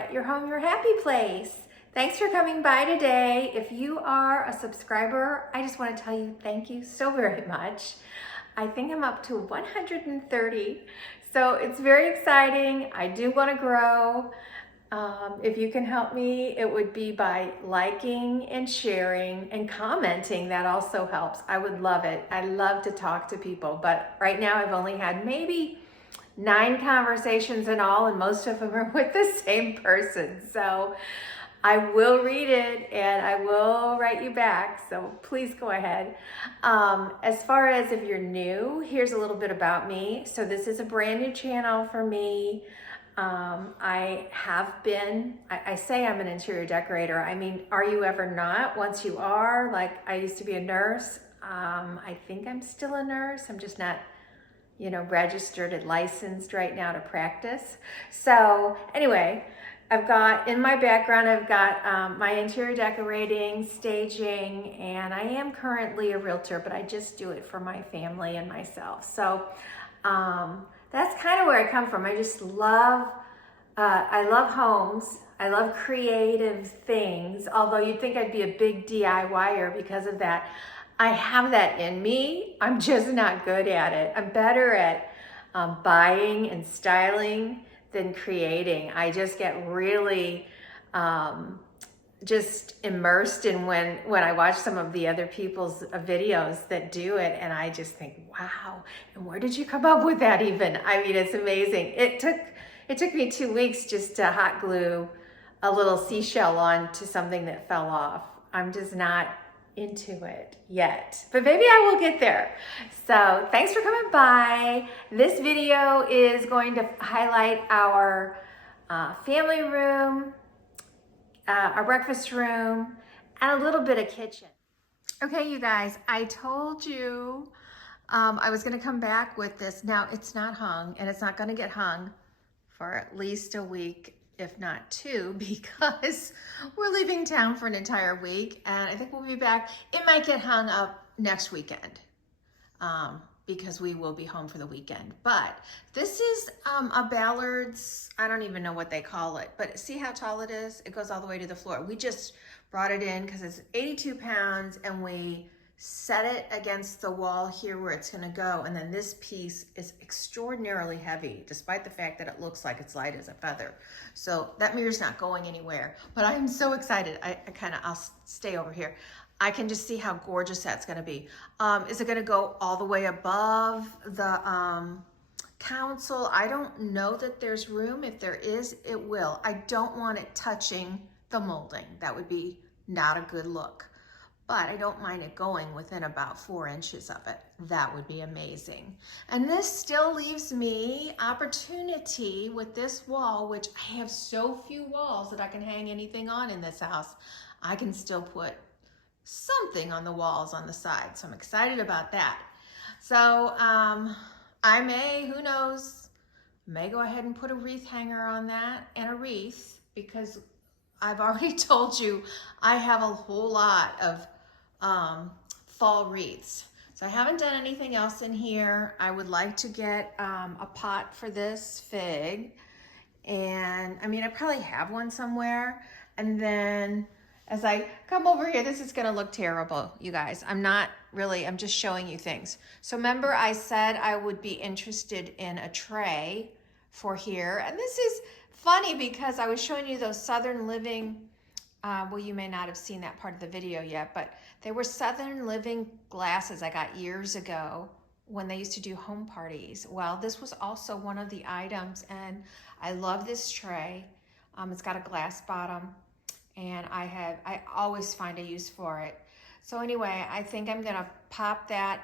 at Your Home, Your Happy Place. Thanks for coming by today. If you are a subscriber, I just want to tell you thank you so very much. I think I'm up to 130, so it's very exciting. I do want to grow. If you can help me, it would be by liking and sharing and commenting. That also helps. I would love it. I love to talk to people, but right now I've only had maybe 9 conversations in all, and most of them are with the same person. So I will read it and I will write you back, so please go ahead. As far as if you're new, here's a little bit about me. So this is a brand new channel for me. I have been, I say I'm an interior decorator. I mean, are you ever not? Once you are, like I used to be a nurse. I think I'm still a nurse. I'm just not, registered and licensed right now to practice. So anyway, I've got, in my background, I've got my interior decorating, staging, and I am currently a realtor, but I just do it for my family and myself. So that's kind of where I come from. I just love, I love homes. I love creative things, although you'd think I'd be a big DIYer because of that. I have that in me. I'm just not good at it. I'm better at buying and styling than creating. I just get really just immersed in when I watch some of the other people's videos that do it, and I just think, wow, and where did you come up with that even? I mean, it's amazing. It took me 2 weeks just to hot glue a little seashell on to something that fell off. I'm just not into it yet, but maybe I will get there. So thanks for coming by. This video is going to highlight our family room, our breakfast room, and a little bit of kitchen. Okay, you guys, I told you I was going to come back with this. Now, it's not hung, and it's not going to get hung for at least a week, if not 2, because we're leaving town for an entire week, and I think we'll be back. It might get hung up next weekend because we will be home for the weekend. But this is a Ballards, I don't even know what they call it, but see how tall it is? It goes all the way to the floor. We just brought it in because it's 82 pounds, and we set it against the wall here where it's gonna go, and then this piece is extraordinarily heavy, despite the fact that it looks like it's light as a feather. So that mirror's not going anywhere, but I am so excited. I'll stay over here. I can just see how gorgeous that's gonna be. Is it gonna go all the way above the console? I don't know that there's room. If there is, it will. I don't want it touching the molding. That would be not a good look. But I don't mind it going within about 4 inches of it. That would be amazing. And this still leaves me opportunity with this wall, which I have so few walls that I can hang anything on in this house. I can still put something on the walls on the side. So I'm excited about that. So I may, who knows, may go ahead and put a wreath hanger on that and a wreath, because I've already told you I have a whole lot of fall wreaths. So I haven't done anything else in here. I would like to get a pot for this fig, and I mean, I probably have one somewhere. And then as I come over here, this is gonna look terrible, you guys. I'm just showing you things. So remember I said I would be interested in a tray for here, and this is funny because I was showing you those Southern Living, well, you may not have seen that part of the video yet, but they were Southern Living glasses I got years ago when they used to do home parties. Well, this was also one of the items, and I love this tray. It's got a glass bottom, and I always find a use for it. So anyway, I think I'm gonna pop that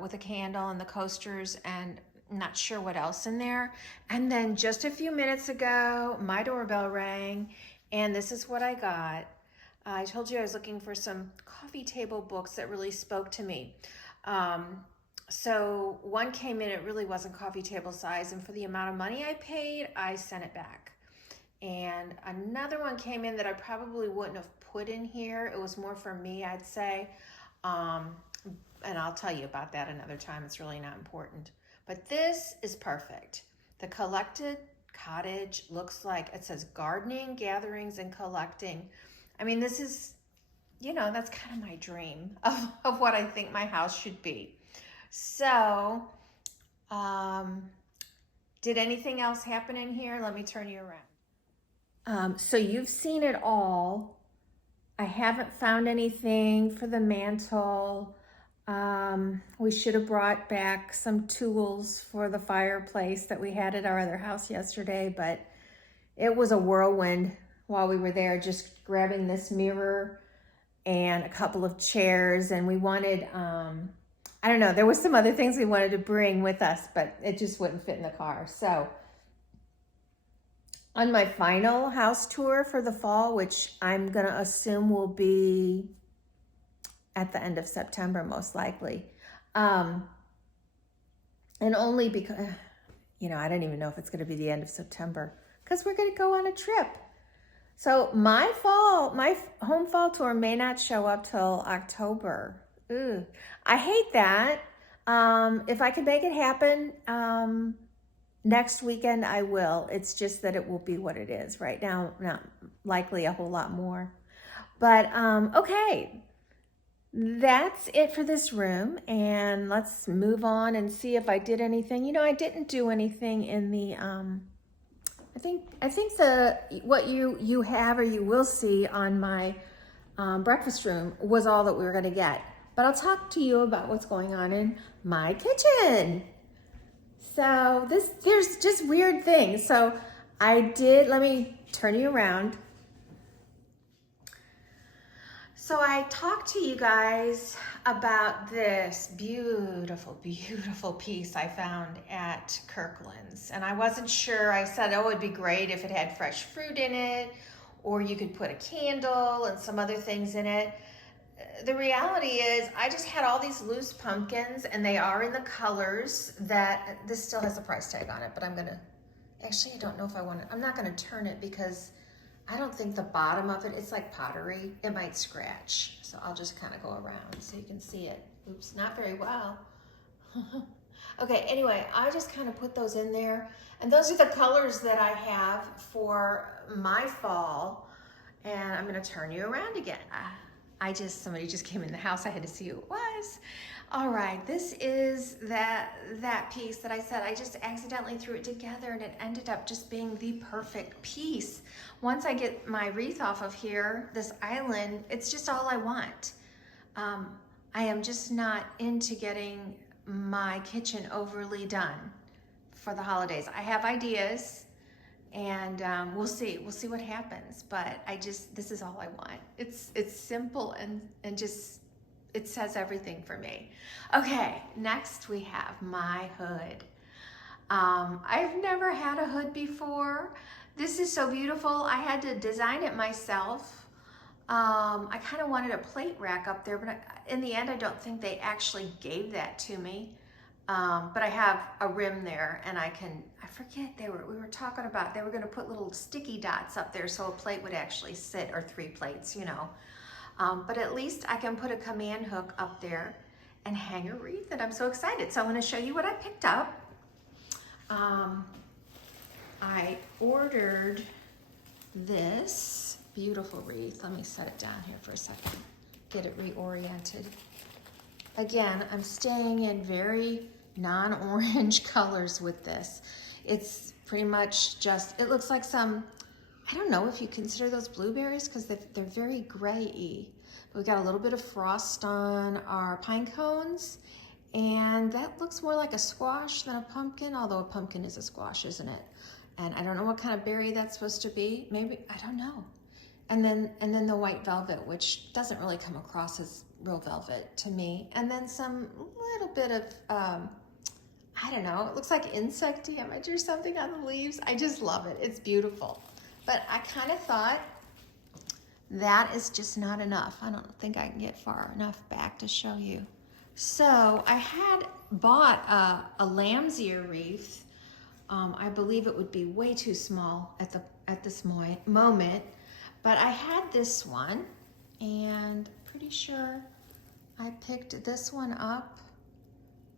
with a candle and the coasters, and I'm not sure what else in there. And then just a few minutes ago, my doorbell rang, and this is what I got. I told you I was looking for some coffee table books that really spoke to me. So one came in, it really wasn't coffee table size, and for the amount of money I paid, I sent it back. And another one came in that I probably wouldn't have put in here. It was more for me, I'd say. And I'll tell you about that another time. It's really not important. But this is perfect. The collected cottage looks like. It says gardening, gatherings, and collecting. I mean, this is, you know, that's kind of my dream of what I think my house should be. So, did anything else happen in here? Let me turn you around. So you've seen it all. I haven't found anything for the mantle. We should have brought back some tools for the fireplace that we had at our other house yesterday, but it was a whirlwind while we were there, just grabbing this mirror and a couple of chairs. And we wanted, I don't know, there was some other things we wanted to bring with us, but it just wouldn't fit in the car. So on my final house tour for the fall, which I'm gonna assume will be at the end of September, most likely. And only because, you know, I don't even know if it's gonna be the end of September because we're gonna go on a trip. So my home fall tour may not show up till October. Ooh, I hate that. If I can make it happen, next weekend I will. It's just that it will be what it is. Right now, not likely a whole lot more. But okay, that's it for this room. And let's move on and see if I did anything. You know, I didn't do anything in the, I think what you have or you will see on my breakfast room was all that we were gonna get. But I'll talk to you about what's going on in my kitchen. So there's just weird things. So let me turn you around. So I talked to you guys about this beautiful, beautiful piece I found at Kirkland's. And I wasn't sure. I said, oh, it'd be great if it had fresh fruit in it, or you could put a candle and some other things in it. The reality is I just had all these loose pumpkins, and they are in the colors that, this still has a price tag on it, but actually I don't know if I want it. I'm not gonna turn it because I don't think the bottom of it, it's like pottery. It might scratch. So I'll just kind of go around so you can see it. Oops, not very well. Okay, anyway, I just kind of put those in there. And those are the colors that I have for my fall. And I'm gonna turn you around again. Somebody just came in the house. I had to see who it was. All right, this is that piece that I said I just accidentally threw it together, and it ended up just being the perfect piece. Once I get my wreath off of here, this island, it's just all I want. I am just not into getting my kitchen overly done for the holidays. I have ideas, and we'll see what happens, but this is all I want. It's simple and just, it says everything for me. Okay, next we have my hood. I've never had a hood before. This is so beautiful. I had to design it myself. I kind of wanted a plate rack up there, but in the end, I don't think they actually gave that to me. But I have a rim there, and I forget, we were talking about, they were gonna put little sticky dots up there so a plate would actually sit, or 3 plates, you know. But at least I can put a command hook up there and hang a wreath, and I'm so excited. So I'm gonna show you what I picked up. I ordered this beautiful wreath. Let me set it down here for a second, get it reoriented. Again, I'm staying in very non-orange colors with this. It's pretty much just, it looks like some, I don't know if you consider those blueberries because they're very gray-y. We've got a little bit of frost on our pine cones, and that looks more like a squash than a pumpkin, although a pumpkin is a squash, isn't it? And I don't know what kind of berry that's supposed to be. Maybe, I don't know. And then the white velvet, which doesn't really come across as real velvet to me. And then some little bit of, I don't know, it looks like insect damage or something on the leaves. I just love it. It's beautiful. But I kind of thought that is just not enough. I don't think I can get far enough back to show you. So I had bought a lamb's ear wreath. I believe it would be way too small at this moment, but I had this one, and pretty sure I picked this one up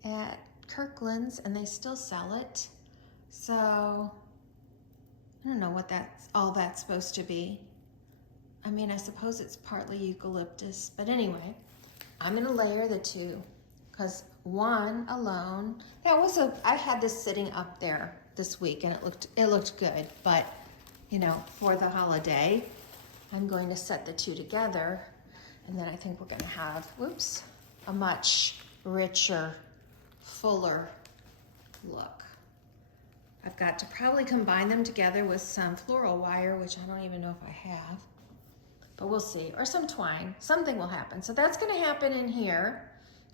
at Kirkland's, and they still sell it. So I don't know what all that's supposed to be. I mean, I suppose it's partly eucalyptus, but anyway, I'm gonna layer the two because one alone, I had this sitting up there this week and it looked good, but you know, for the holiday, I'm going to set the two together, and then I think we're gonna have, whoops, a much richer, fuller look. I've got to probably combine them together with some floral wire, which I don't even know if I have, but we'll see, or some twine, something will happen. So that's gonna happen in here,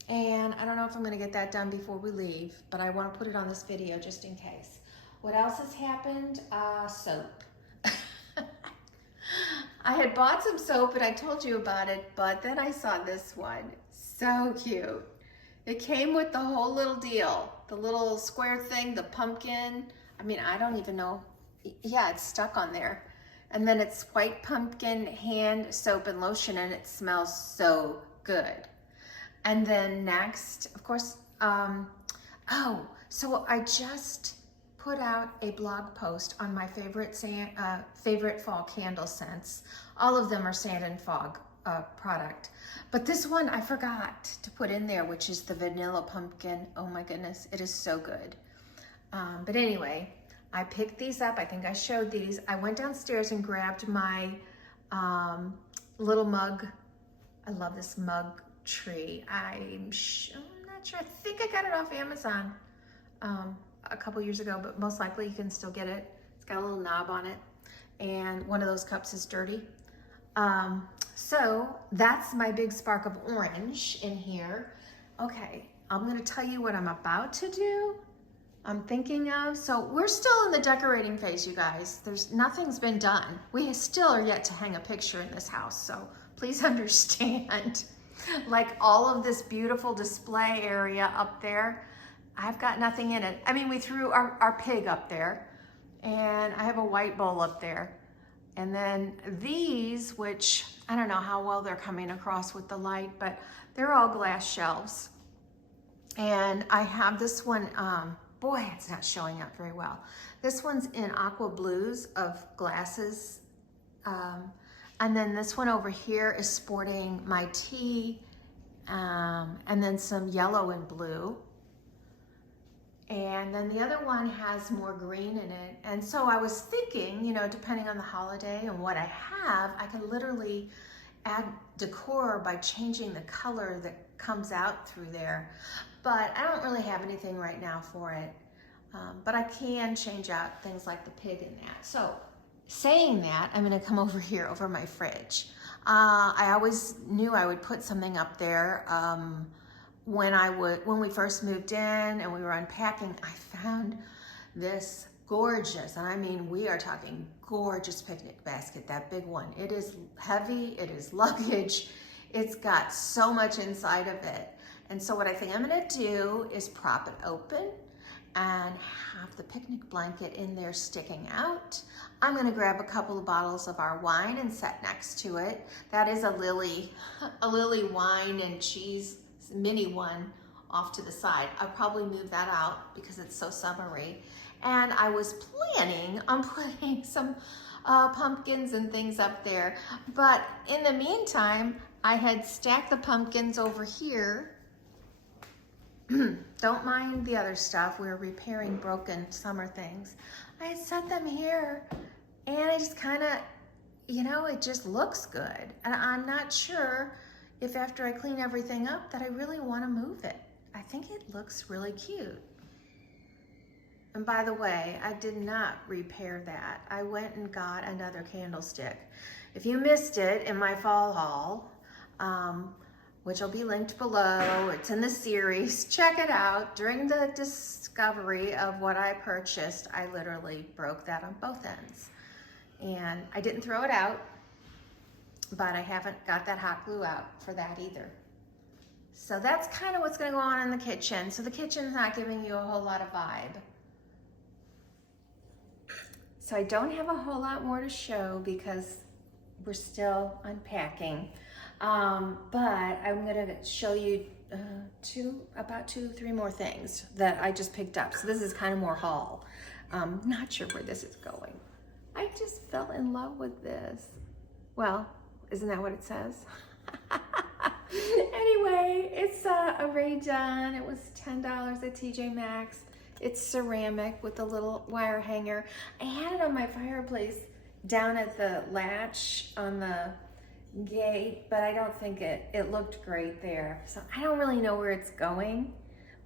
and I don't know if I'm gonna get that done before we leave, but I wanna put it on this video just in case. What else has happened? Soap. I had bought some soap and I told you about it, but then I saw this one. So cute. It came with the whole little deal. The little square thing, the pumpkin. I mean, I don't even know. Yeah, it's stuck on there. And then it's white pumpkin hand soap and lotion, and it smells so good. And then next, of course, so I just put out a blog post on my favorite fall candle scents. All of them are Sand and Fog product. But this one I forgot to put in there, which is the vanilla pumpkin. Oh my goodness, it is so good. But anyway, I picked these up. I think I showed these. I went downstairs and grabbed my little mug. I love this mug tree. I'm not sure. I think I got it off Amazon a couple years ago, but most likely you can still get it. It's got a little knob on it, and one of those cups is dirty. So that's my big spark of orange in here. Okay, I'm gonna tell you what I'm about to do. I'm thinking of, so we're still in the decorating phase, you guys. Nothing's been done. We still are yet to hang a picture in this house, so please understand. Like all of this beautiful display area up there, I've got nothing in it. I mean, we threw our pig up there, and I have a white bowl up there. And then these, which I don't know how well they're coming across with the light, but they're all glass shelves. And I have this one, boy, it's not showing up very well. This one's in aqua blues of glasses. And then this one over here is sporting my tea, and then some yellow and blue. And then the other one has more green in it. And so I was thinking, you know, depending on the holiday and what I have, I can literally add decor by changing the color that comes out through there. But I don't really have anything right now for it. But I can change out things like the pig and that. So saying that, I'm gonna come over here over my fridge. I always knew I would put something up there. When we first moved in and we were unpacking, I found this gorgeous, and I mean, we are talking gorgeous picnic basket, that big one. It is heavy, it is luggage, it's got so much inside of it. And so what I think I'm gonna do is prop it open and have the picnic blanket in there sticking out. I'm gonna grab a couple of bottles of our wine and set next to it. That is a Lily wine and cheese mini one off to the side. I'll probably move that out because it's so summery. And I was planning on putting some pumpkins and things up there. But in the meantime, I had stacked the pumpkins over here. Don't mind the other stuff. We were repairing broken summer things. I had set them here, and I just kind of, you know, it just looks good. And I'm not sure if after I clean everything up that I really want to move it. I think it looks really cute. And by the way, I did not repair that. I went and got another candlestick. If you missed it in my fall haul, which will be linked below, it's in the series, check it out. During the discovery of what I purchased, I literally broke that on both ends. And I didn't throw it out, but I haven't got that hot glue out for that either. So that's kind of what's gonna go on in the kitchen. So the kitchen's not giving you a whole lot of vibe. So I don't have a whole lot more to show because we're still unpacking. But I'm gonna show you about 2-3 more things that I just picked up. So this is kind of more haul. Not sure where this is going. I just fell in love with this. Well, isn't that what it says? Anyway, it's a Ray John. It was $10 at TJ Maxx. It's ceramic with a little wire hanger. I had it on my fireplace down at the latch on the gate, but I don't think it looked great there. So I don't really know where it's going,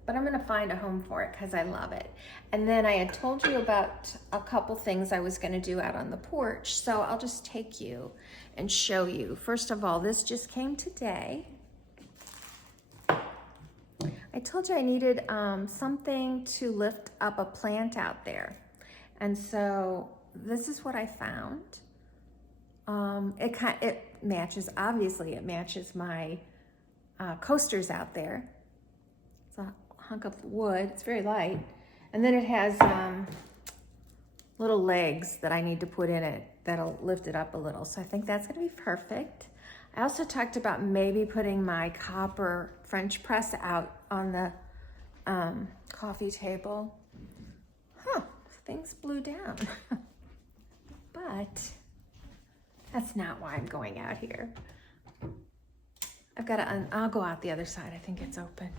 but I'm gonna find a home for it because I love it. And then I had told you about a couple things I was gonna do out on the porch, so I'll just take you and show you. First of all, this just came today. I told you I needed something to lift up a plant out there. And so this is what I found. It matches, obviously it matches my coasters out there. It's a hunk of wood, it's very light. And then it has little legs that I need to put in it that'll lift it up a little. So I think that's gonna be perfect. I also talked about maybe putting my copper French press out on the coffee table. Things blew down. But that's not why I'm going out here. I've got to, I'll go out the other side. I think it's open.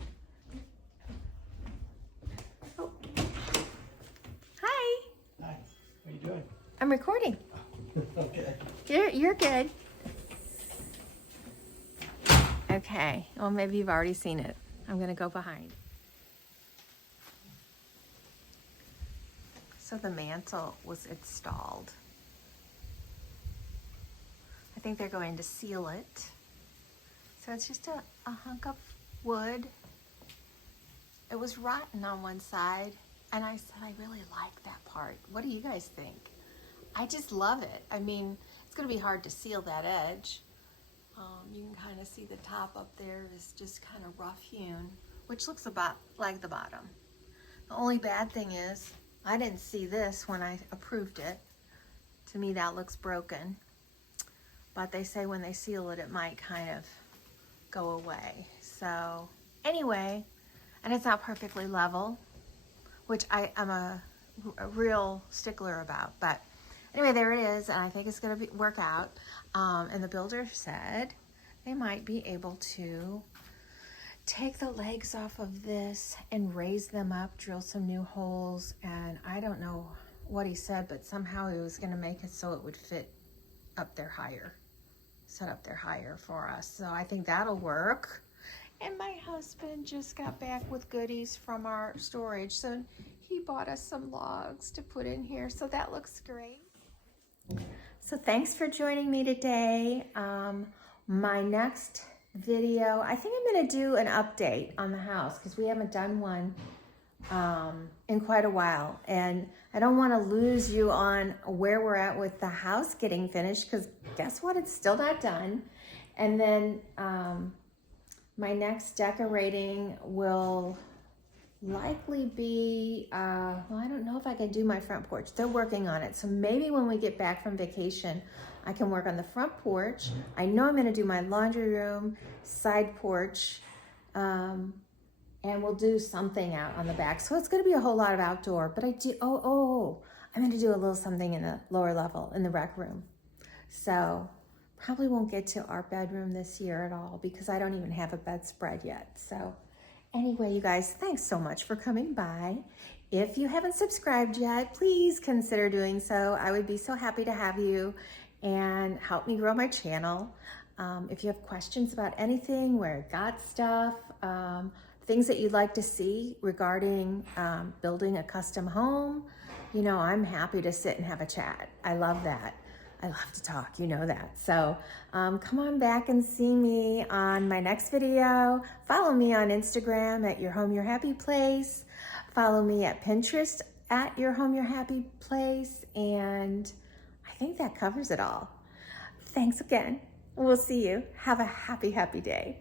Oh. Hi. Hi, how you doing? I'm recording. Okay. You're good. Okay, well maybe you've already seen it. I'm gonna go behind. So the mantle was installed. I think they're going to seal it. So it's just a hunk of wood. It was rotten on one side, and I said I really like that part. What do you guys think? I just love it. I mean, it's gonna be hard to seal that edge. You can kind of see the top up there is just kind of rough hewn, which looks about like the bottom. The only bad thing is I didn't see this when I approved it. To me, that looks broken. But they say when they seal it, it might kind of go away. So anyway, and it's not perfectly level, which I'm a real stickler about. But anyway, there it is, and I think it's going to work out. And the builder said they might be able to take the legs off of this and raise them up, drill some new holes, and I don't know what he said, but somehow he was going to make it so it would fit up there higher, set up there higher for us. So I think that'll work. And my husband just got back with goodies from our storage, so he bought us some logs to put in here, so that looks great. So thanks for joining me today. My next video, I think I'm gonna do an update on the house because we haven't done one in quite a while. And I don't wanna lose you on where we're at with the house getting finished because guess what, it's still not done. And then my next decorating will likely be, well, I don't know if I can do my front porch. They're working on it. So maybe when we get back from vacation, I can work on the front porch. I know I'm gonna do my laundry room, side porch, and we'll do something out on the back. So it's gonna be a whole lot of outdoor, but I do, I'm gonna do a little something in the lower level, in the rec room. So probably won't get to our bedroom this year at all because I don't even have a bedspread yet. So anyway, you guys, thanks so much for coming by. If you haven't subscribed yet, please consider doing so. I would be so happy to have you and help me grow my channel. If you have questions about anything, where I got stuff, things that you'd like to see regarding building a custom home, you know, I'm happy to sit and have a chat. I love that. I love to talk, you know that. So come on back and see me on my next video. Follow me on Instagram at yourhomeyourhappyplace. Follow me at Pinterest at yourhomeyourhappyplace. And I think that covers it all. Thanks again. We'll see you. Have a happy, happy day.